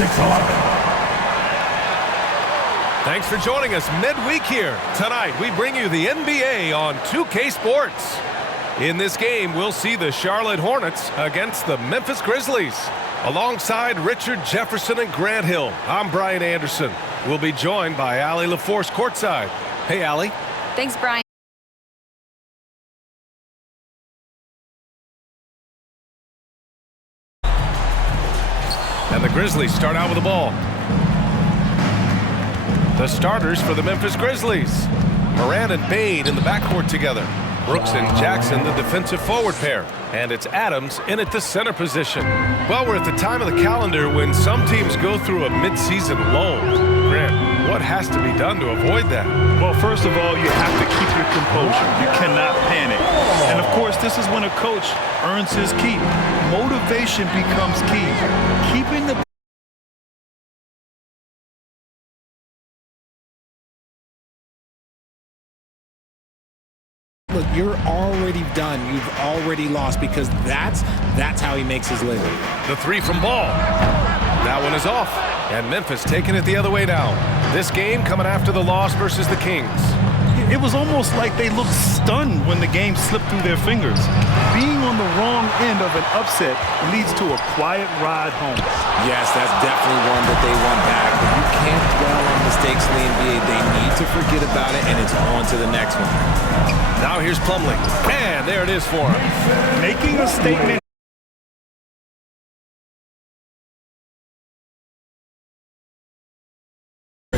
6'11". Thanks for joining us midweek here. Tonight, we bring you the NBA on 2K Sports. In this game, we'll see the Charlotte Hornets against the Memphis Grizzlies. Alongside Richard Jefferson and Grant Hill, I'm Brian Anderson. We'll be joined by Allie LaForce courtside. Hey, Allie. Thanks, Brian. And the Grizzlies start out with the ball. The starters for the Memphis Grizzlies. Morant and Bane in the backcourt together. Brooks and Jackson, the defensive forward pair. And it's Adams in at the center position. Well, we're at the time of the calendar when some teams go through a mid-season lull. Grant, what has to be done to avoid that? Well, first of all, you have to keep your composure. You cannot panic. And, of course, this is when a coach earns his keep. Motivation becomes key. Keeping the Look, you're already done. You've already lost because that's how he makes his living. The three from Ball. That one is off. And Memphis taking it the other way down. This game coming after the loss versus the Kings. It was almost like they looked stunned when the game slipped through their fingers. Being on the wrong end of an upset leads to a quiet ride home. Yes, that's definitely one that they want back. But you can't dwell on mistakes in the NBA. They need to forget about it, and it's on to the next one. Now here's Plumlee. And there it is for him. Making a statement.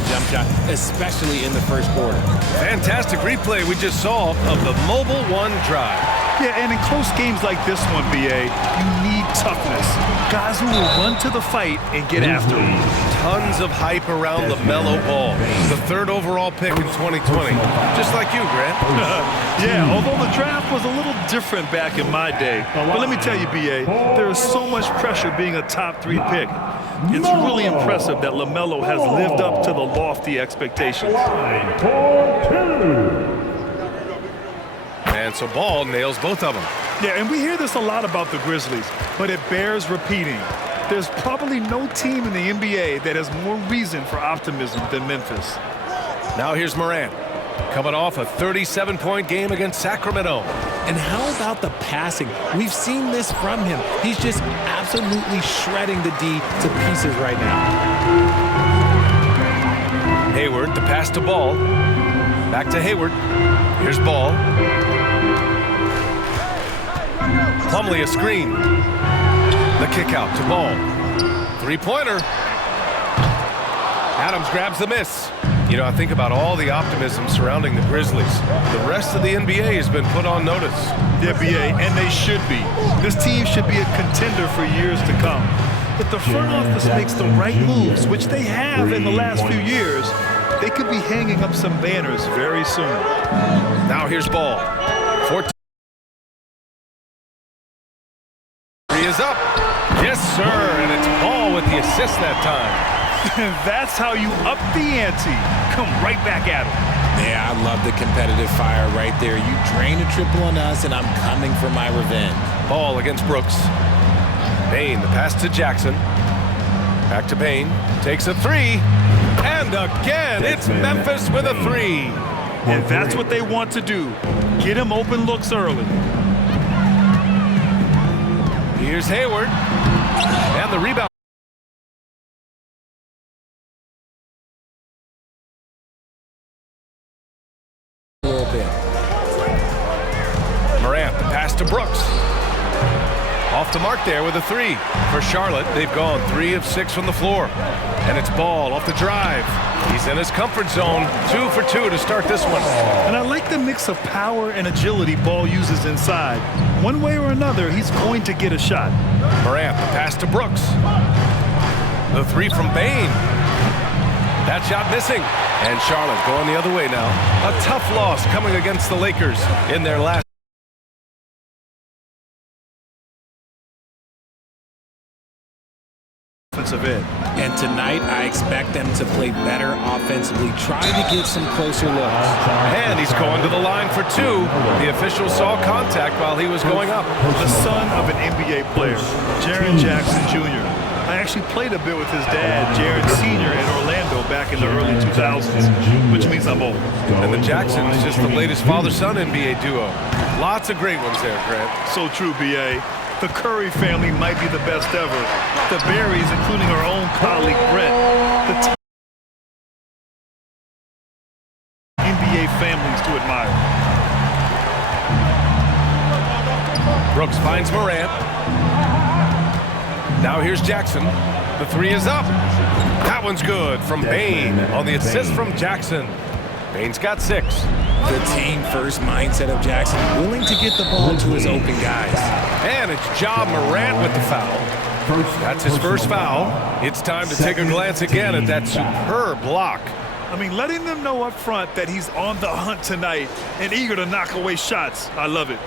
Jump shot, especially in the first quarter. Fantastic replay we just saw of the Mobile One drive. Yeah, and in close games like this one, BA, you need toughness. Guys who will run to the fight and get after it. Tons of hype around LaMelo Ball, the third overall pick in 2020. Just like you, Grant. Yeah, although the draft was a little different back in my day. But let me tell you, BA, there is so much pressure being a top 3 pick. It's really impressive that LaMelo has lived up to the lofty expectations. And so Ball nails both of them. Yeah, and we hear this a lot about the Grizzlies, but it bears repeating. There's probably no team in the NBA that has more reason for optimism than Memphis. Now here's Morant, coming off a 37-point game against Sacramento. And how about the passing? We've seen this from him. He's just absolutely shredding the D to pieces right now. Hayward, the pass to Ball. Back to Hayward. Here's Ball. Plumlee a screen. The kick out to Ball. Three-pointer. Adams grabs the miss. You know, I think about all the optimism surrounding the Grizzlies. The rest of the NBA has been put on notice. Yeah, BA, and they should be. This team should be a contender for years to come. If the front office makes the right moves, which they have in the last few years, they could be hanging up some banners very soon. Now here's Ball. 14. He is up. Yes, sir, and it's Ball with the assist that time. That's how you up the ante. Come right back at him. Yeah, I love the competitive fire right there. You drain a triple on us, and I'm coming for my revenge. Ball against Brooks. Bane, the pass to Jackson. Back to Bane. Takes a three. And again, it's Memphis with a three. And that's what they want to do. Get him open looks early. Here's Hayward. And the rebound. Morant, the pass to Brooks. Off the mark there with a three. For Charlotte, they've gone 3 of 6 from the floor. And it's Ball off the drive. He's in his comfort zone. 2 for 2 to start this one. And I like the mix of power and agility Ball uses inside. One way or another, he's going to get a shot. Morant, the pass to Brooks. The three from Bane. That shot missing. And Charlotte going the other way now. A tough loss coming against the Lakers in their last. Offensive end. And tonight, I expect them to play better offensively, try to get some closer looks. And he's going to the line for 2. The official saw contact while he was going up. The son of an NBA player, Jaren Jackson Jr. I actually played a bit with his dad, Jared Sr. in Orlando back in the early 2000s, which means I'm old. And the Jacksons, just the latest father-son NBA duo. Lots of great ones there, Grant. So true, B.A. The Curry family might be the best ever. The Berries, including our own colleague Brett, the NBA families to admire. Brooks finds Morant. Now here's Jackson. The three is up. That one's good from Bane on the assist from Jackson. Bane's got 6. The team-first mindset of Jackson, willing to get the ball to his open guys. And it's Ja Morant with the foul. That's his first foul. It's time to take a glance again at that superb block. I mean, letting them know up front that he's on the hunt tonight and eager to knock away shots. I love it.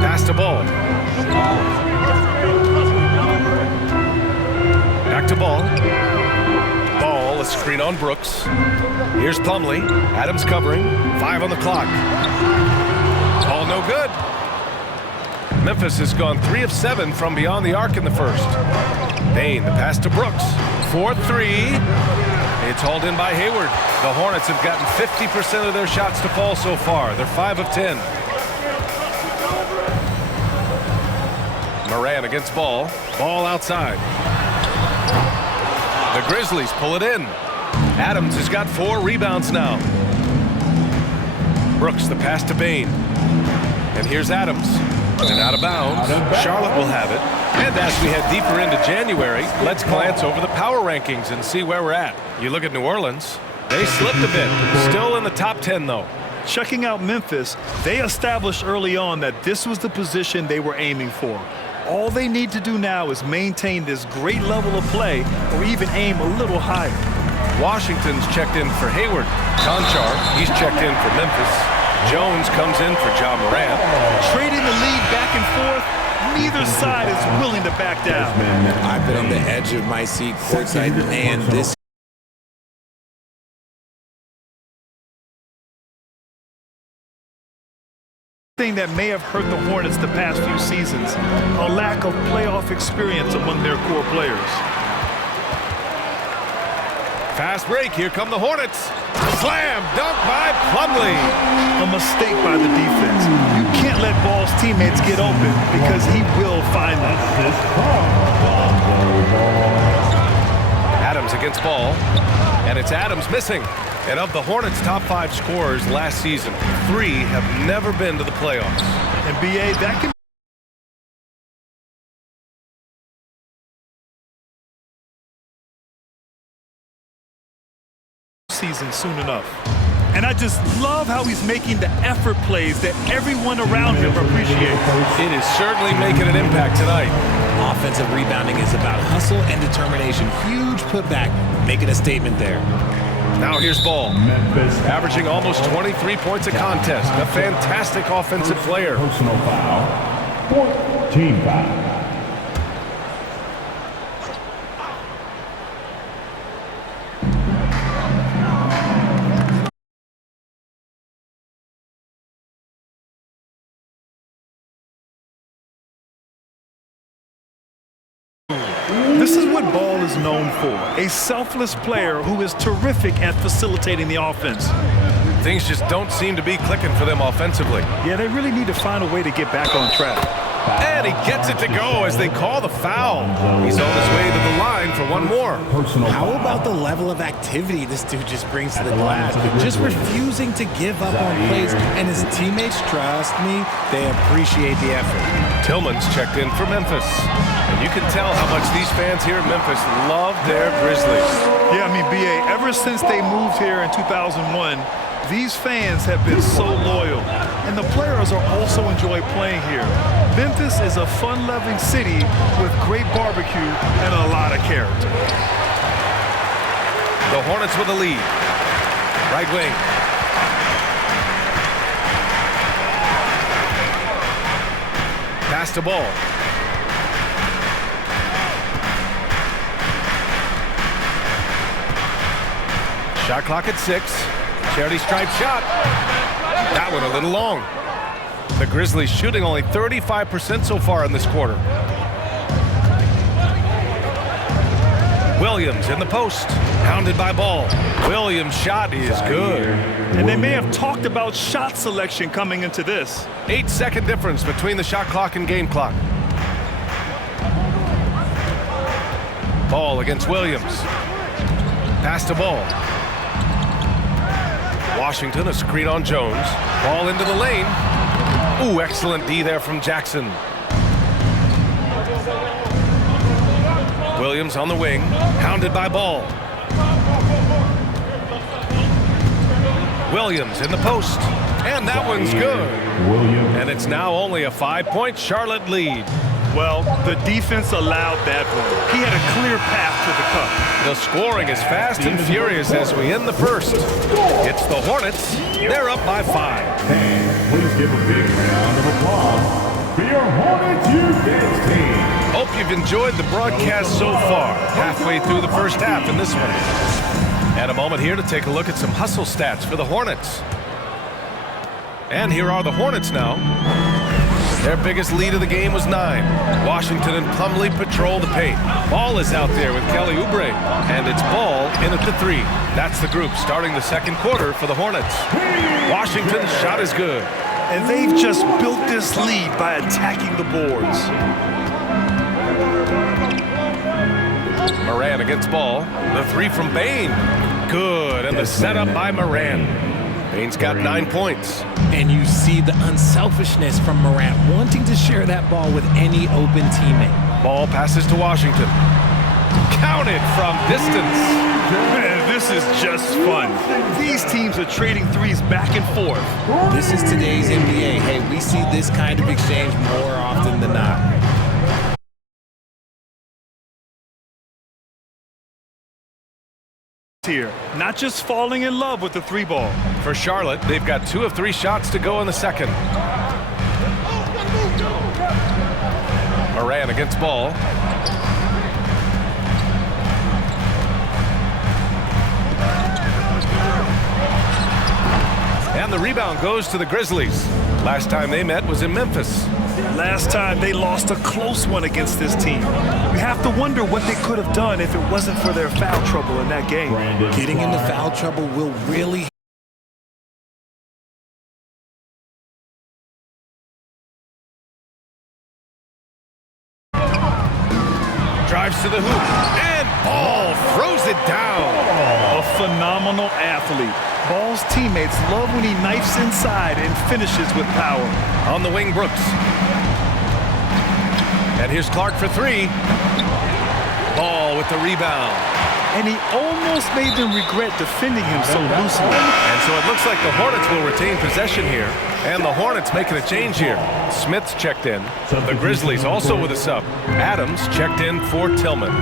Pass the ball. Back to Ball. Ball, a screen on Brooks. Here's Plumlee. Adams covering. 5 on the clock. Ball no good. Memphis has gone 3 of 7 from beyond the arc in the first. Bane, the pass to Brooks. 4-3. It's hauled in by Hayward. The Hornets have gotten 50% of their shots to fall so far. They're 5 of 10. Morant against Ball. Ball outside. The Grizzlies pull it in. Adams has got 4 rebounds now. Brooks, the pass to Bane. And here's Adams. And out of bounds. Charlotte will have it. And as we head deeper into January, let's glance over the power rankings and see where we're at. You look at New Orleans. They slipped a bit. Still in the top 10, though. Checking out Memphis, they established early on that this was the position they were aiming for. All they need to do now is maintain this great level of play or even aim a little higher. Washington's checked in for Hayward. Conchar, he's checked in for Memphis. Jones comes in for Ja Morant. Trading the lead back and forth, neither side is willing to back down. I've been on the edge of my seat courtside, and this thing that may have hurt the Hornets the past few seasons, a lack of playoff experience among their core players. Fast break. Here come the Hornets. Slam dunk by Plumlee. A mistake by the defense. You can't let Ball's teammates get open because he will find them. Adams against Ball. And it's Adams missing. And of the Hornets' top 5 scorers last season, 3 have never been to the playoffs. And B.A., that can season soon enough. And I just love how he's making the effort plays that everyone around him appreciates. It is certainly making an impact tonight. offensive rebounding is about hustle and determination. Huge putback, making a statement there. Now here's Ball, averaging almost 23 points a contest. A fantastic offensive player. Personal foul. Team foul. This is what Ball is known for, a selfless player who is terrific at facilitating the offense. Things just don't seem to be clicking for them offensively. Yeah, they really need to find a way to get back on track. And he gets it to go as they call the foul. He's on his way to the line for one more. How about the level of activity this dude just brings to the glass? Just refusing to give up on plays, and his teammates, trust me, they appreciate the effort. Tillman's checked in for Memphis. And you can tell how much these fans here in Memphis love their Grizzlies. Yeah, I mean, B.A., ever since they moved here in 2001, these fans have been so loyal, and the players are also enjoy playing here. Memphis is a fun-loving city with great barbecue and a lot of character. The Hornets with a lead. Right wing. Pass the ball. Shot clock at 6. Charity stripe shot. That one a little long. The Grizzlies shooting only 35% so far in this quarter. Williams in the post, hounded by Ball. Williams' shot is good. And they may have talked about shot selection coming into this. 8-second difference between the shot clock and game clock. Ball against Williams. Pass to Ball. Washington, a screen on Jones. Ball into the lane. Ooh, excellent D there from Jackson. Williams on the wing, hounded by Ball. Williams in the post, and that one's good. And it's now only a 5-point Charlotte lead. Well, the defense allowed that one. He had a clear path to the cup. The scoring is fast and furious as we end the first. It's the Hornets. They're up by 5. And please give a big round of applause for your Hornets U.K. team. Hope you've enjoyed the broadcast so far. Halfway through the first half in this one. And a moment here to take a look at some hustle stats for the Hornets. And here are the Hornets now. Their biggest lead of the game was 9. Washington and Plumlee patrol the paint. Ball is out there with Kelly Oubre. And it's Ball in at the 3. That's the group starting the second quarter for the Hornets. Washington's shot is good. And they've just built this lead by attacking the boards. Moran against Ball. The 3 from Bane. Good. And the setup by Moran. Bane's got 9 points. And you see the unselfishness from Morant wanting to share that ball with any open teammate. Ball passes to Washington. Counted from distance. Man, this is just fun. These teams are trading threes back and forth. This is today's NBA. Hey, we see this kind of exchange more often than not. Here, not just falling in love with the 3 ball. For Charlotte, they've got 2 of 3 shots to go in the second. Moran against Ball. And the rebound goes to the Grizzlies. Last time they met was in Memphis. Last time they lost a close one against this team. You have to wonder what they could have done if it wasn't for their foul trouble in that game. Getting into foul trouble will really Drives to the hoop, and Ball throws it down. A phenomenal athlete. Ball's teammates love when he knifes inside and finishes with power. On the wing, Brooks. And here's Clark for 3. Ball with the rebound. And he almost made them regret defending him so loosely. And so it looks like the Hornets will retain possession here. And the Hornets making a change here. Smith's checked in. The Grizzlies also with a sub. Adams checked in for Tillman.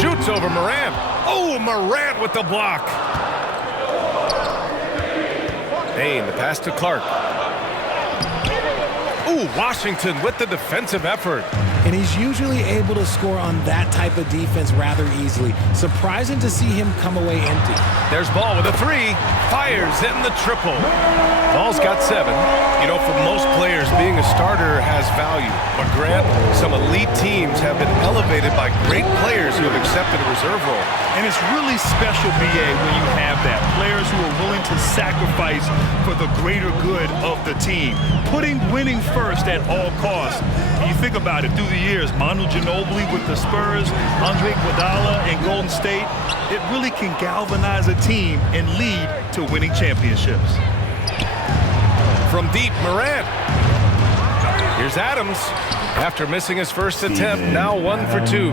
Shoots over Morant. Oh, Morant with the block. Payne, the pass to Clark. Ooh, Washington with the defensive effort. And he's usually able to score on that type of defense rather easily. Surprising to see him come away empty. There's Ball with a 3. Fires in the triple. Ball's got 7. You know, for most players, being a starter has value. But Grant, some elite teams have been elevated by great players who have accepted a reserve role. And it's really special, BA, when you have that. Players who are willing to sacrifice for the greater good of the team. Putting winning first at all costs. And you think about it, through the years, Manu Ginobili with the Spurs, Andre Iguodala in Golden State, it really can galvanize a team and lead to winning championships. From deep, Morant. Here's Adams. After missing his first attempt, now 1 for 2.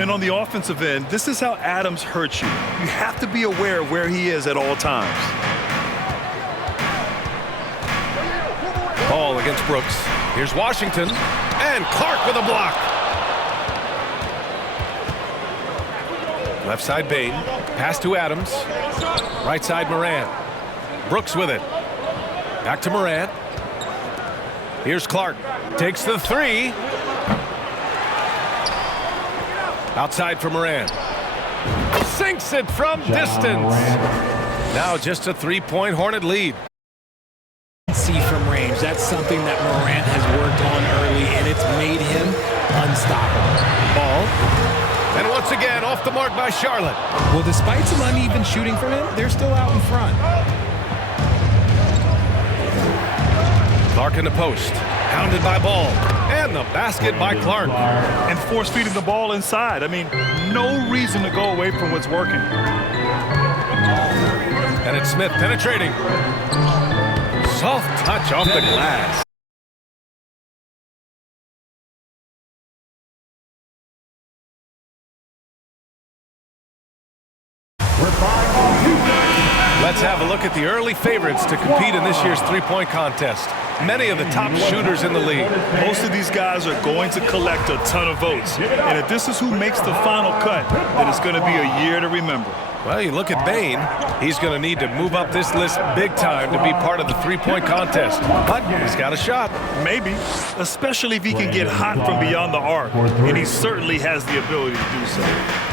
And on the offensive end, this is how Adams hurts you. You have to be aware of where he is at all times. Ball against Brooks. Here's Washington. And Clark with a block. Left side Bane. Pass to Adams. Right side Morant. Brooks with it. Back to Morant. Here's Clark. Takes the three. Outside for Moran. Sinks it from distance. Now just a three-point Hornet lead. See from range. That's something that Morant has worked on early, and it's made him unstoppable. Ball. And once again, off the mark by Charlotte. Well, despite some uneven shooting from him, they're still out in front. Clark in the post. Pounded by Ball. And the basket by Clark. And force-feeding the ball inside. I mean, no reason to go away from what's working. And it's Smith penetrating. Soft touch off the glass. Let's have a look at the early favorites to compete in this year's three-point contest. Many of the top shooters in the league. Most of these guys are going to collect a ton of votes. And if this is who makes the final cut, then it's going to be a year to remember. Well, you look at Bane. He's going to need to move up this list big time to be part of the three-point contest. But he's got a shot. Maybe, especially if he can get hot from beyond the arc. And he certainly has the ability to do so.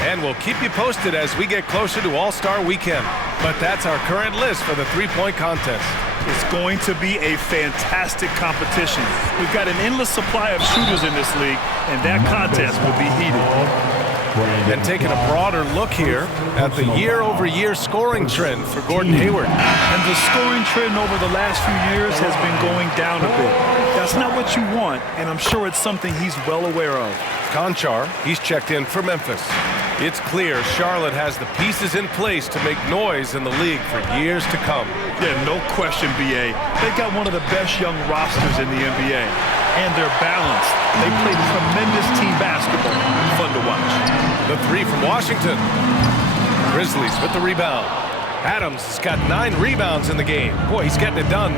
And we'll keep you posted as we get closer to All-Star Weekend. But that's our current list for the three-point contest. It's going to be a fantastic competition. We've got an endless supply of shooters in this league, and that contest will be heated. And taking a broader look here at the year-over-year scoring trend for Gordon Hayward. And the scoring trend over the last few years has been going down a bit. That's not what you want, and I'm sure it's something he's well aware of. Conchar, he's checked in for Memphis. It's clear Charlotte has the pieces in place to make noise in the league for years to come. Yeah, no question, B.A. They've got one of the best young rosters in the NBA. And they're balanced. They play tremendous team basketball. Fun to watch. The three from Washington. Grizzlies with the rebound. Adams has got 9 rebounds in the game. Boy, he's getting it done.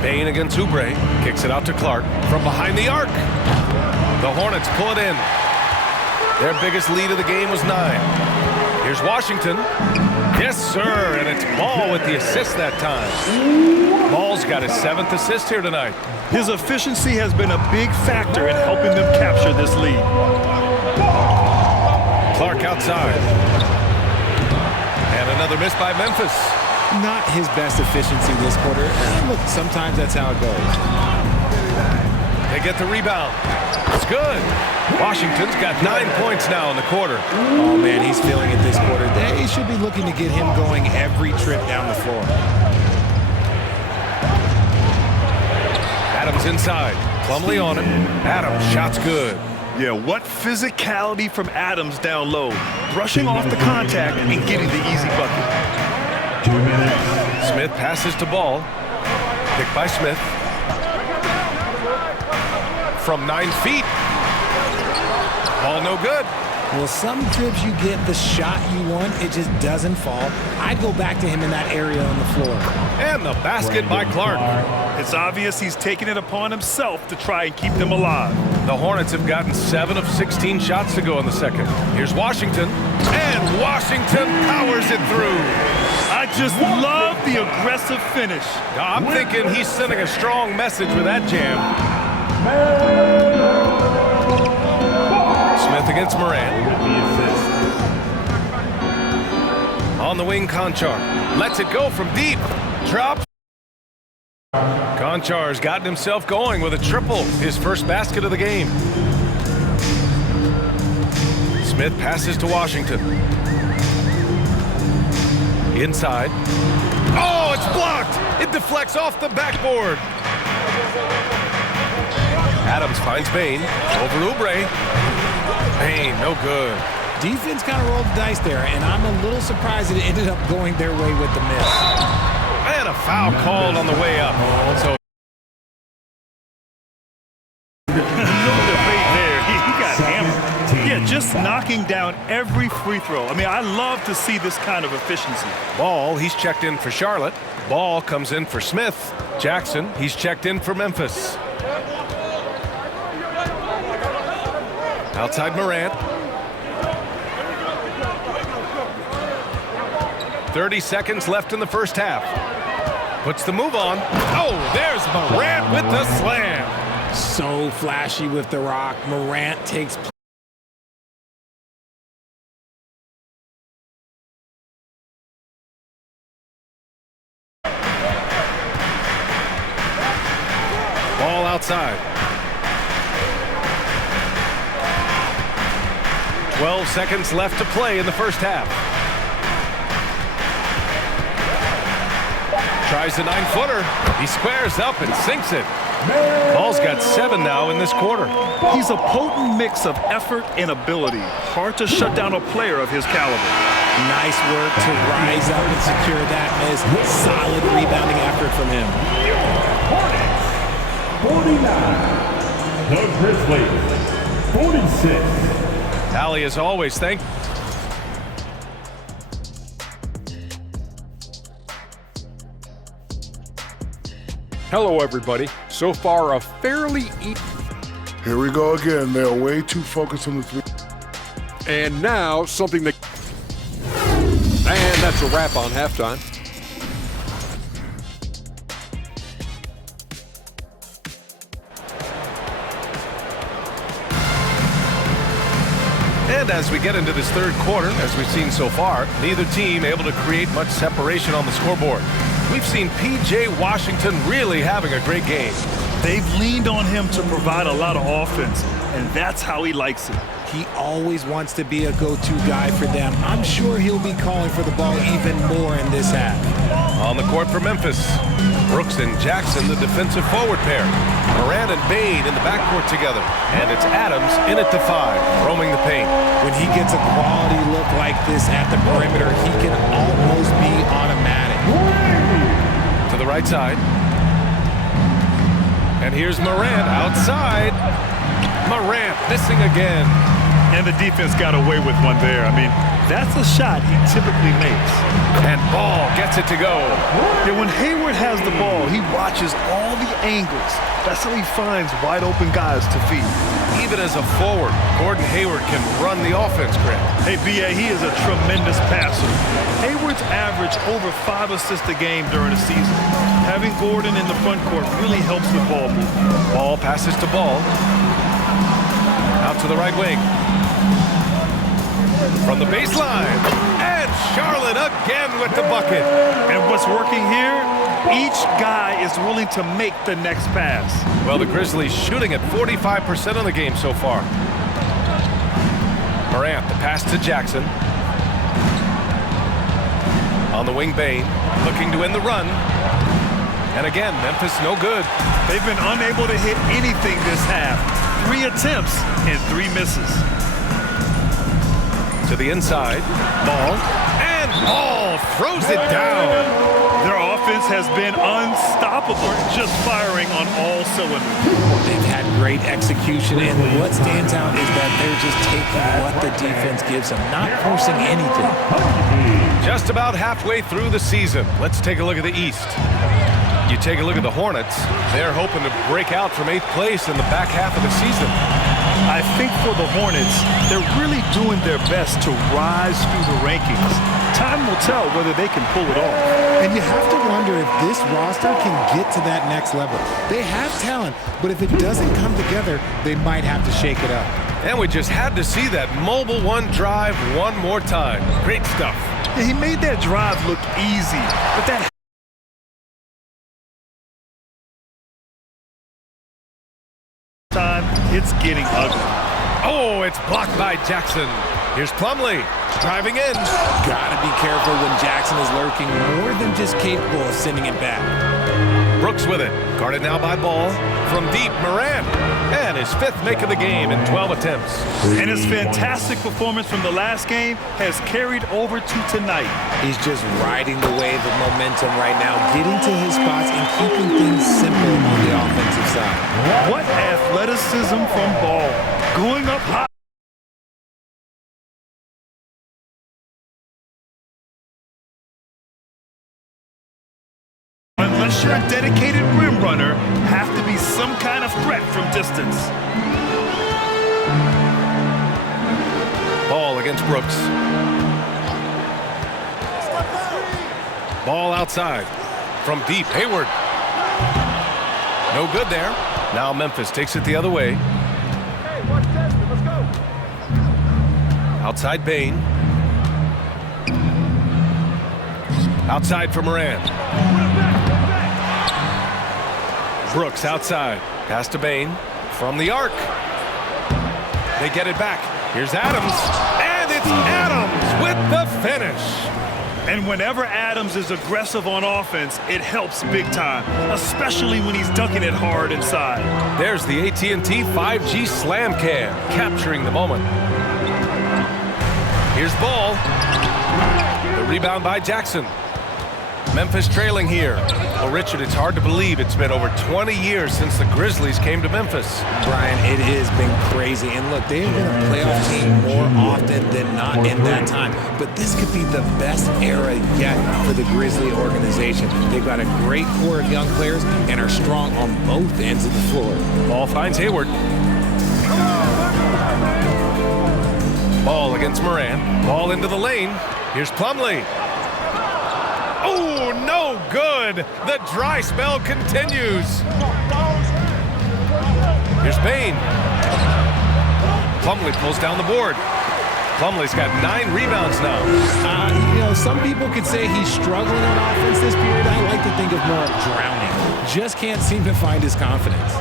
Bane against Oubre. Kicks it out to Clark from behind the arc. The Hornets pull it in. Their biggest lead of the game was 9. Here's Washington. Yes, sir, and it's Ball with the assist that time. Ball's got his 7th assist here tonight. His efficiency has been a big factor in helping them capture this lead. Clark outside. And another miss by Memphis. Not his best efficiency this quarter. Look, sometimes that's how it goes. They get the rebound. It's good. Washington's got 9 points now in the quarter. Oh, man, he's feeling it this quarter. They should be looking to get him going every trip down the floor. Adams inside. Plumlee on him. Adams, shot's good. Yeah, what physicality from Adams down low. Brushing off the contact and getting the easy bucket. 2 minutes. Smith passes to Ball. Picked by Smith. From 9 feet. Ball no good. Well, some trips you get the shot you want, it just doesn't fall. I'd go back to him in that area on the floor. And the basket by Clark. It's obvious he's taking it upon himself to try and keep them alive. The Hornets have gotten 7 of 16 shots to go in the second. Here's Washington. And Washington powers it through. I just love the aggressive finish. I'm thinking he's sending a strong message with that jam. Smith against Moran. On the wing, Conchar. Lets it go from deep. Drops. Conchar's gotten himself going with a triple. His first basket of the game. Smith passes to Washington. Inside. Oh, it's blocked. It deflects off the backboard. Adams finds Bane. Over Oubre. Bane, no good. Defense kind of rolled the dice there, and I'm a little surprised it ended up going their way with the miss. And a foul called on the way up. So No debate there. He got hammered. Yeah, just knocking down every free throw. I mean, I love to see this kind of efficiency. Ball, he's checked in for Charlotte. Ball comes in for Smith. Jackson, he's checked in for Memphis. Outside Morant. 30 seconds left in the first half. Puts the move on. Oh, there's Morant with the slam. So flashy with the rock. Morant takes ball outside. 12 seconds left to play in the first half. Tries the 9-footer. He squares up and sinks it. Ball's got 7 now in this quarter. He's a potent mix of effort and ability. Hard to shut down a player of his caliber. nice work to rise up and secure that miss. Solid rebounding effort from him. Hornets, 49. The Grizzlies, 46. Allie, as always, thank Hello, everybody. So far, a fairly Here we go again. They're way too focused on the three. and now something that. And that's a wrap on halftime. And as we get into this third quarter, as we've seen so far, neither team able to create much separation on the scoreboard. We've seen P.J. Washington really having a great game. They've leaned on him to provide a lot of offense, and that's how he likes it. He always wants to be a go-to guy for them. I'm sure he'll be calling for the ball even more in this half. On the court for Memphis, Brooks and Jackson, the defensive forward pair. Morant and Bane in the backcourt together. And it's Adams in at the 5, roaming the paint. When he gets a quality look like this at the perimeter, he can almost be automatic. To the right side. And here's Morant outside. Morant missing again. And the defense got away with one there. I mean, that's a shot he typically makes. And Ball gets it to go. Yeah, when Hayward has the ball, he watches all the angles. That's how he finds wide open guys to feed. Even as a forward, Gordon Hayward can run the offense, Grant. Hey, B.A., he is a tremendous passer. Hayward's averaged over 5 assists a game during the season. Having Gordon in the front court really helps with ball movement. Ball passes to Ball. Out to the right wing. From the baseline. And Charlotte again with the bucket. And what's working here? Each guy is willing to make the next pass. Well, the Grizzlies shooting at 45% of the game so far. Morant, the pass to Jackson. On the wing, Bane, looking to end the run. And again, Memphis no good. They've been unable to hit anything this half. 3 attempts and 3 misses. To the inside, Ball, and Ball throws it down. Their offense has been unstoppable, just firing on all cylinders. They've had great execution, and what stands out is that they're just taking what the defense gives them, not forcing anything. Just about halfway through the season. Let's take a look at the East. You take a look at the Hornets. They're hoping to break out from 8th place in the back half of the season. I think for the Hornets, they're really doing their best to rise through the rankings. Time will tell whether they can pull it off. And you have to wonder if this roster can get to that next level. They have talent, but if it doesn't come together, they might have to shake it up. And we just had to see that mobile one drive one more time. Great stuff. Yeah, he made that drive look easy, but that time, it's getting ugly. Oh, it's blocked by Jackson. Here's Plumlee driving in. Gotta be careful when Jackson is lurking more than just capable of sending it back. Brooks with it. Guarded now by Ball. From deep, Morant. And his 5th make of the game in 12 attempts. And his fantastic performance from the last game has carried over to tonight. He's just riding the wave of momentum right now, getting to his spots and keeping things simple on the offensive side. What athleticism from Ball. Going up high. Unless you're a dedicated rim runner, have to be some kind of threat from distance. Ball against Brooks. Ball outside. from deep. Hayward. No good there. Now Memphis takes it the other way. Outside Bain. Outside for Moran. Brooks outside. Pass to Bain. From the arc. They get it back. Here's Adams. And it's Adams with the finish. And whenever Adams is aggressive on offense, it helps big time, especially when he's dunking it hard inside. There's the AT&T 5G Slam Cam, capturing the moment. Here's Ball. The rebound by Jackson. Memphis trailing here. Well, Richard, it's hard to believe it's been over 20 years since the Grizzlies came to Memphis. Brian, it has been crazy. And look, they've been a playoff team more often than not in that time. But this could be the best era yet for the Grizzly organization. They've got a great core of young players and are strong on both ends of the floor. Ball finds Hayward. Ball against Moran. Ball into the lane. Here's Plumlee. Oh, no good. The dry spell continues. Here's Bain. Plumlee pulls down the board. Plumlee's got 9 rebounds now. Some people could say he's struggling on offense this period. I like to think of more of drowning. Just can't seem to find his confidence.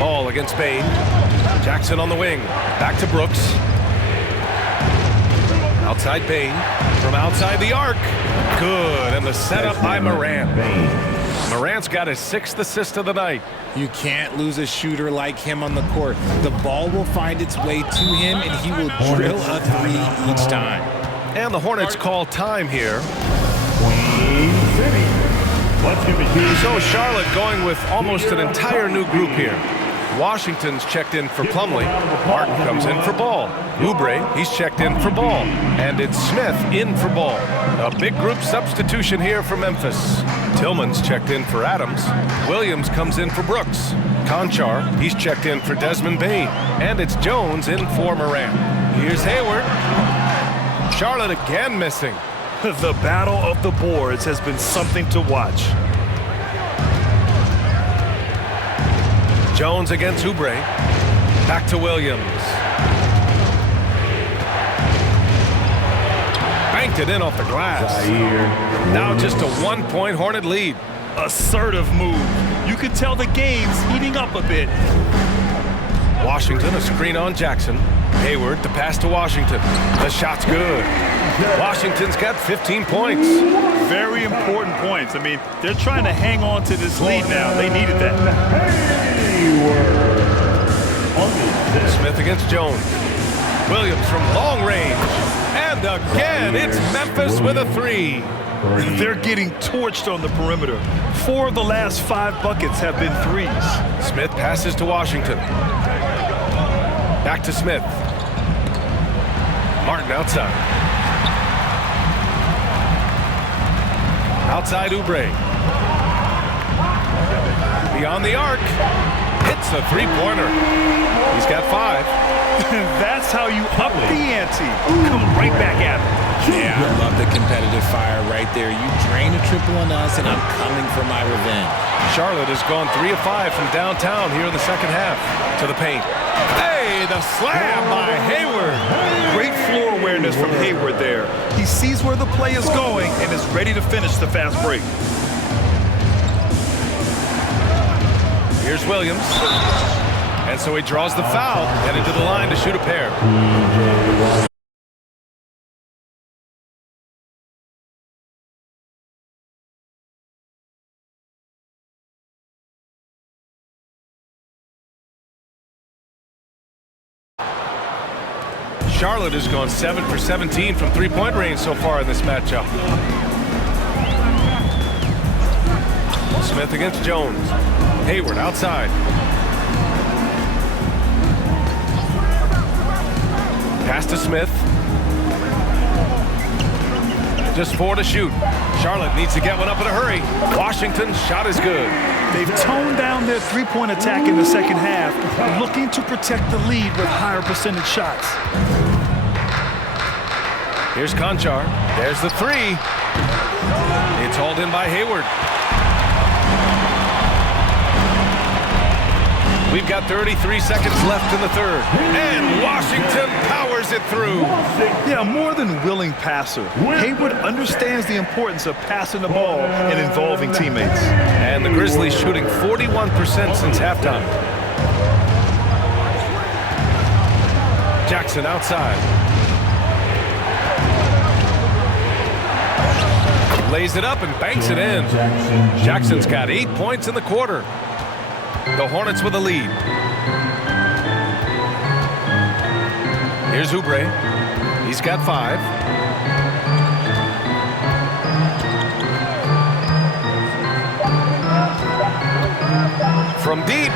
Ball against Bain. Jackson on the wing. Back to Brooks. Outside Bain. From outside the arc. Good. And the setup by Moran. Morant's got his 6th assist of the night. You can't lose a shooter like him on the court. The ball will find its way to him, and he will drill a 3 each time. And the Hornets call time here. So Charlotte going with almost an entire new group here. Washington's checked in for Plumlee. Martin comes in for Ball. Oubre, he's checked in for Ball. And it's Smith in for Ball. A big group substitution here for Memphis. Tillman's checked in for Adams. Williams comes in for Brooks. Conchar, he's checked in for Desmond Bain. And it's Jones in for Moran. Here's Hayward. Charlotte again missing. The battle of the boards has been something to watch. Jones against Oubre. Back to Williams. Banked it in off the glass. Now just a 1-point Hornet lead. Assertive move. You can tell the game's heating up a bit. Washington, a screen on Jackson. Hayward, the pass to Washington. The shot's good. Washington's got 15 points. Very important points. I mean, they're trying to hang on to this lead now. They needed that. Smith against Jones. Williams from long range. And again, it's Memphis with a 3. They're getting torched on the perimeter. 4 of the last 5 buckets have been 3s. Smith passes to Washington. Back to Smith. Martin outside. Outside Oubre. Beyond the arc. Hits a 3-pointer. He's got 5. That's how you up the ante. Come right back at him. Yeah, I love the competitive fire right there. You drain a triple on us, and I'm coming for my revenge. Charlotte has gone 3 of 5 from downtown here in the second half. To the paint. Hey, the slam by Hayward. Great floor awareness from Hayward there. He sees where the play is going and is ready to finish the fast break. Here's Williams. And so he draws the foul, headed to the line to shoot a pair. Charlotte has gone 7 for 17 from 3-point range so far in this matchup. Smith against Jones. Hayward outside. Pass to Smith. Just 4 to shoot. Charlotte needs to get one up in a hurry. Washington's shot is good. They've toned down their 3-point attack in the second half, looking to protect the lead with higher percentage shots. Here's Conchar. There's the three. It's hauled in by Hayward. We've got 33 seconds left in the third. And Washington powers it through. Yeah, more than willing passer. Hayward understands the importance of passing the ball and involving teammates. And the Grizzlies shooting 41% since halftime. Jackson outside. Lays it up and banks it in. Jackson's got 8 points in the quarter. The Hornets with a lead. Here's Oubre. He's got 5. From deep.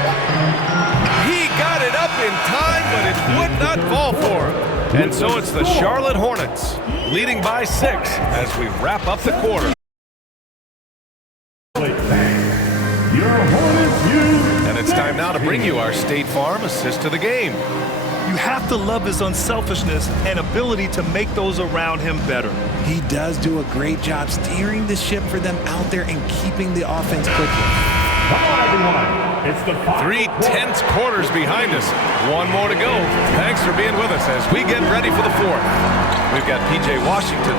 He got it up in time, but it would not fall for him. And so it's the Charlotte Hornets leading by 6 as we wrap up the quarter. And it's time now to bring you our State Farm assist to the game. You have to love his unselfishness and ability to make those around him better. He does do a great job steering the ship for them out there and keeping the offense clicking. Come on, everyone. It's the 3 tense quarters behind us. 1 more to go. Thanks for being with us as we get ready for the 4th. We've got P.J. Washington,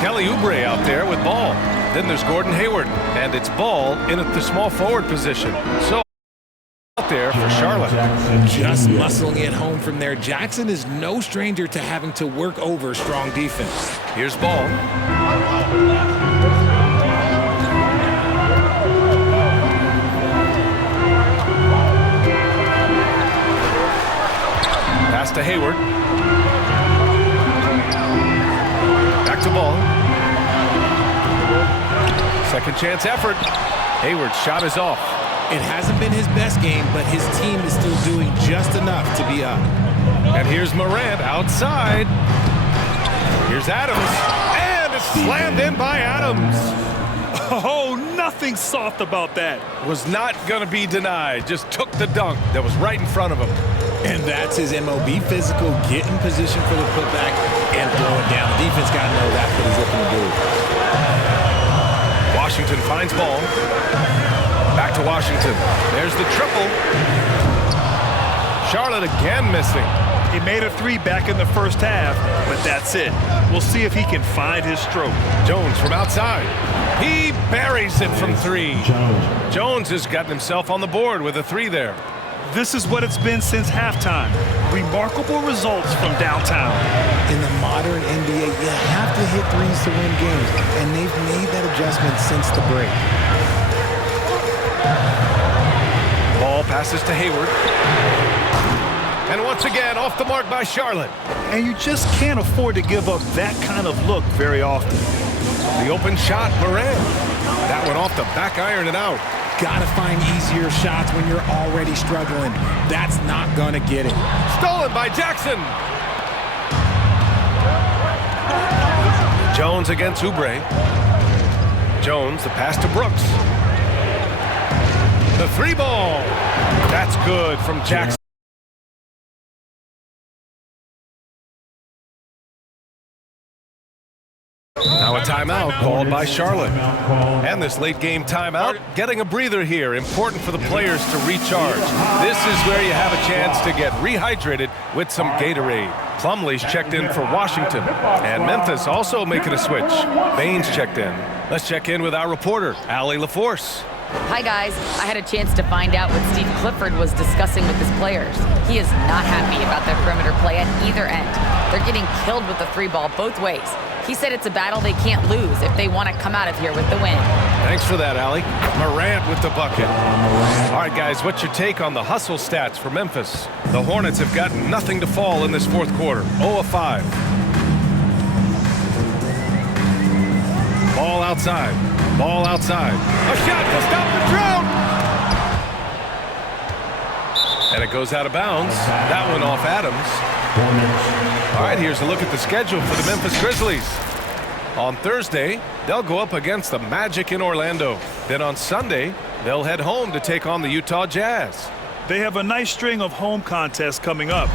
Kelly Oubre out there with ball. Then there's Gordon Hayward, and it's Ball in at the small forward position. So out there for Charlotte. Just muscling it home from there. Jackson is no stranger to having to work over strong defense. Here's Ball. Pass to Hayward. Back to Ball. Second chance effort. Hayward's shot is off. It hasn't been his best game, but his team is still doing just enough to be up. And here's Morant outside. Here's Adams. And it's slammed in by Adams. Oh, nothing soft about that. Was not going to be denied. Just took the dunk that was right in front of him. And that's his MOB physical, get in position for the putback and throw it down. The defense got to know that's what he's looking to do. Washington finds Ball. Back to Washington. There's the triple. Charlotte again missing. He made a 3 back in the first half, but that's it. We'll see if he can find his stroke. Jones from outside. He buries it from 3. Jones has gotten himself on the board with a 3 there. This is what it's been since halftime. Remarkable results from downtown. In the modern NBA, you have to hit threes to win games, and they've made that adjustment since the break. Ball passes to Hayward. And once again, off the mark by Charlotte. And you just can't afford to give up that kind of look very often. The open shot, Morant. That one off the back iron and out. Gotta find easier shots when you're already struggling. That's not gonna get it. Stolen by Jackson. Jones against Oubre. Jones, the pass to Brooks. The 3 ball. That's good from Jackson. Now a timeout called by Charlotte. And this late game timeout, getting a breather here, important for the players to recharge. This is where you have a chance to get rehydrated with some Gatorade. Plumlee's checked in for Washington. And Memphis also making a switch. Baines checked in. Let's check in with our reporter, Allie LaForce. Hi, guys. I had a chance to find out what Steve Clifford was discussing with his players. He is not happy about their perimeter play at either end. They're getting killed with the 3 ball both ways. He said it's a battle they can't lose if they want to come out of here with the win. Thanks for that, Allie. Morant with the bucket. All right, guys, what's your take on the hustle stats for Memphis? The Hornets have got nothing to fall in this 4th quarter. 0 of 5. Ball outside. Ball outside. A shot to stop the drought. And it goes out of bounds. That one off Adams. All right, here's a look at the schedule for the Memphis Grizzlies. On Thursday, they'll go up against the Magic in Orlando. Then on Sunday, they'll head home to take on the Utah Jazz. They have a nice string of home contests coming up.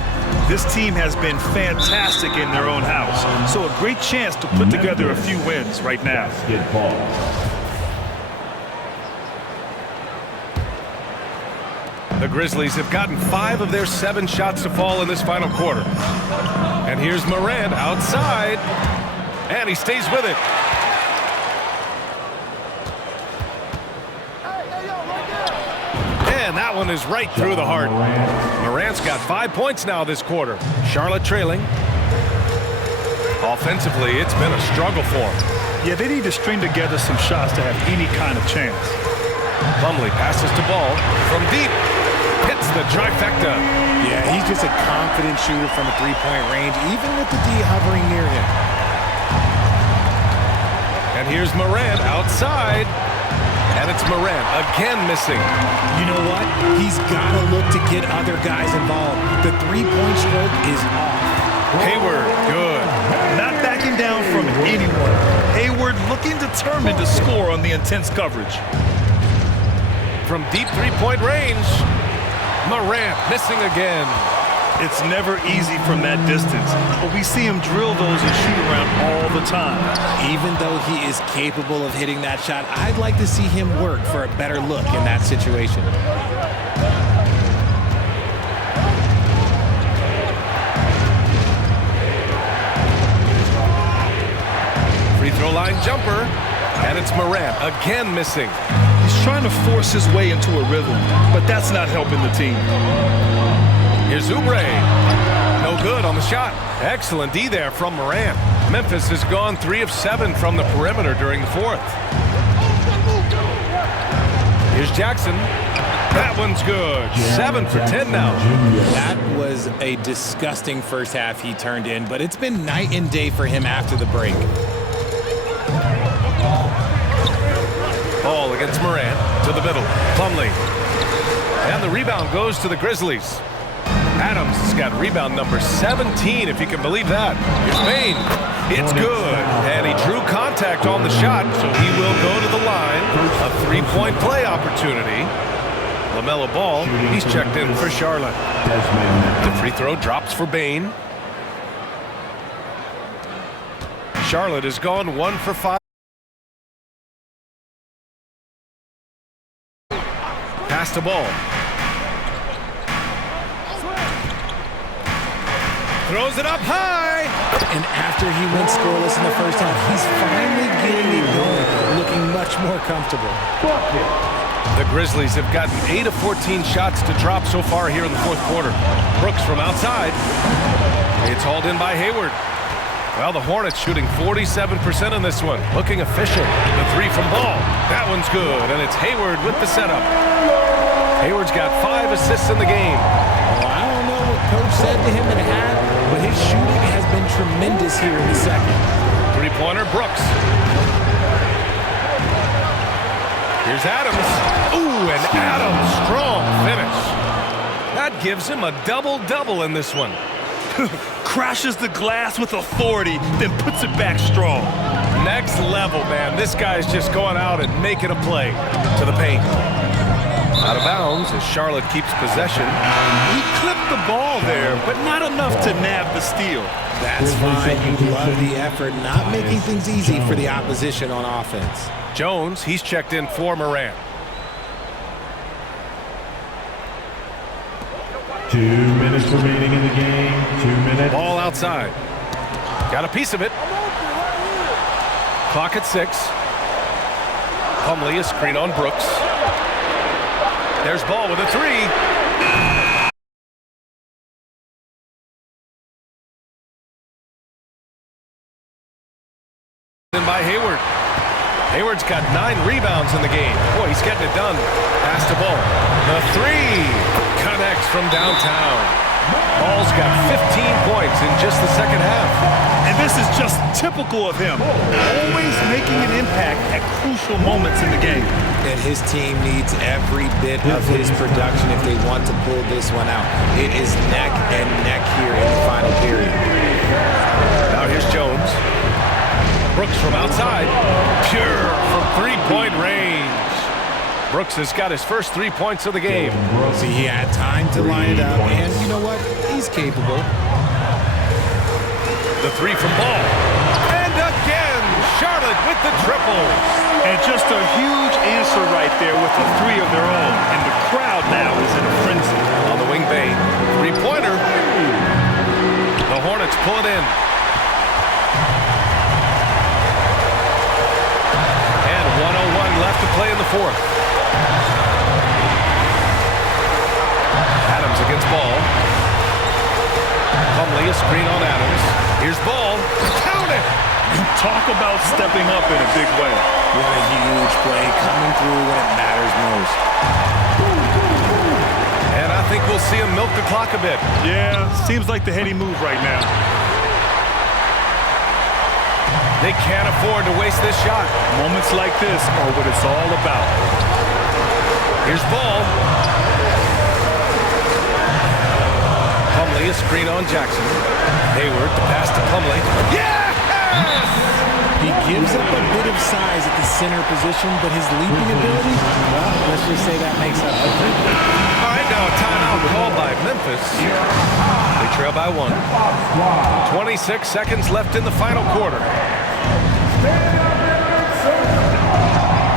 This team has been fantastic in their own house, so a great chance to put together a few wins right now. The Grizzlies have gotten 5 of their 7 shots to fall in this final quarter. And here's Morant outside, and he stays with it. And that one is right through the heart. Morant's got 5 points now this quarter. Charlotte trailing. Offensively, it's been a struggle for them. Yeah, they need to string together some shots to have any kind of chance. Plumlee passes to Ball from deep. Hits the trifecta. Yeah, he's just a confident shooter from a three-point range, even with the D hovering near him. And here's Morant outside. And it's Morant again missing. You know what? He's got to look to get other guys involved. The three-point stroke is off. Hayward, good. Not backing down from anyone. Hayward looking determined to score on the intense coverage. From deep three-point range, Morant missing again. It's never easy from that distance, but we see him drill those and shoot around all the time. Even though he is capable of hitting that shot, I'd like to see him work for a better look in that situation. Free throw line jumper, and it's Morant again missing. He's trying to force his way into a rhythm, but that's not helping the team. Here's Oubre. No good on the shot. Excellent D there from Morant. Memphis has gone 3 of 7 from the perimeter during the fourth. Here's Jackson. That one's good. 7 for 10 now. That was a disgusting first half he turned in, but it's been night and day for him after the break. Ball against Morant to the middle. Plumlee. And the rebound goes to the Grizzlies. Adams has got rebound number 17, if you can believe that. Here's Payne. It's good. And he drew contact on the shot, so he will go to the line. A three-point play opportunity. LaMelo Ball, he's checked in for Charlotte. The free throw drops for Bane. Charlotte has gone 1 for 5. Pass to Ball. Throws it up high. And after he went scoreless in the first half, he's finally getting it going, looking much more comfortable. The Grizzlies have gotten 8 of 14 shots to drop so far here in the fourth quarter. Brooks from outside. It's hauled in by Hayward. Well, the Hornets shooting 47% in this one. Looking efficient. The three from Ball. That one's good, and it's Hayward with the setup. Hayward's got 5 assists in the game. Well, I don't know what Coach said to him in half, but his shooting has been tremendous here in the second. Three-pointer, Brooks. Here's Adams. Ooh, and Adams, strong finish. That gives him a double-double in this one. Crashes the glass with authority, then puts it back strong. Next level, man. This guy's just going out and making a play to the paint. Out of bounds as Charlotte keeps possession. He clipped the ball there, but not enough to nab the steal. That's fine. You love the effort, not making things easy for the opposition on offense. Jones, he's checked in for Morant. 2 minutes remaining in the game. 2 minutes. Ball outside. Got a piece of it. Clock at 6. Plumlee, a screen on Brooks. There's Ball with a three. By Hayward. Hayward's got 9 rebounds in the game. Boy, he's getting it done. Pass to Ball. The three connects from downtown. Ball's got 15 points in just the second half. And this is just typical of him. Always making an impact at crucial moments in the game. And his team needs every bit of his production if they want to pull this one out. It is neck and neck here in the final period. Now here's Jones. Brooks from outside. Pure from three-point range. Brooks has got his first 3 points of the game. See, he had time to line it up, and you know what? He's capable. The three from Ball. And again, Charlotte with the triple. And just a huge answer right there with the three of their own. And the crowd now is in a frenzy. On the wing, Bane. Three-pointer. The Hornets pull it in. And 1:01 left to play in the fourth. Adams against Ball. Plumlee, a screen on Adams. Here's Ball. Count it! Talk about stepping up in a big way. What a huge play, coming through when it matters most. And I think we'll see him milk the clock a bit. Yeah, seems like the heady move right now. They can't afford to waste this shot. Moments like this are what it's all about. Here's Ball. Plumlee, a screen on Jackson. Hayward, the pass to Plumlee. Yes! He gives up a bit of size at the center position, but his leaping ability, well, let's just say that makes up for it. All right, now a timeout called by Memphis. They trail by 1. 26 seconds left in the final quarter.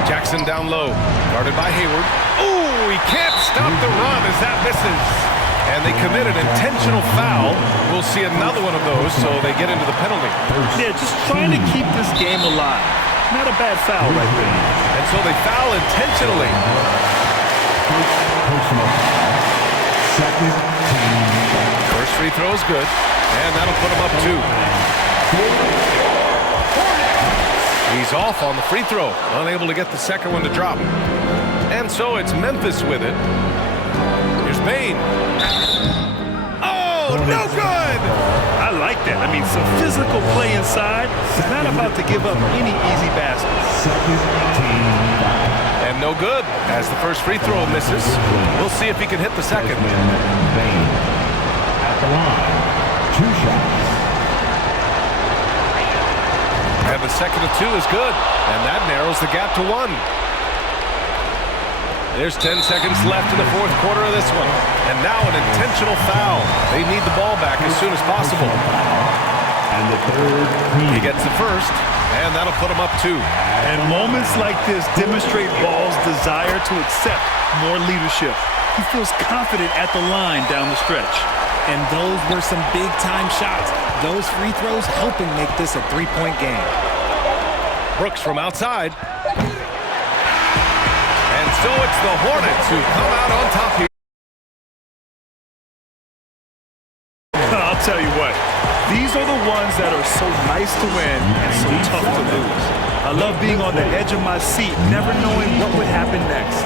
Jackson down low, guarded by Hayward. Ooh, he can't stop the run as that misses. And they commit an intentional foul. We'll see another one of those, so they get into the penalty. Yeah, just trying to keep this game alive. Not a bad foul right there. And so they foul intentionally. First free throw is good, and that'll put him up 2. He's off on the free throw, unable to get the second one to drop. And so it's Memphis with it. Here's Bane. Oh, no good! I like that. I mean, some physical play inside. He's not about to give up any easy baskets. And no good, as the first free throw misses. We'll see if he can hit the second. At the line, 2 shots. And the second of 2 is good, and that narrows the gap to 1. There's 10 seconds left in the fourth quarter of this one. And now an intentional foul. They need the ball back as soon as possible. And the third. He gets the first, and that'll put him up 2. And moments like this demonstrate Ball's desire to accept more leadership. He feels confident at the line down the stretch. And those were some big-time shots. Those free throws helping make this a 3-point game. Brooks from outside. And so it's the Hornets who come out on top here. I'll tell you what, these are the ones that are so nice to win and so tough to lose. I love being on the edge of my seat, never knowing what would happen next.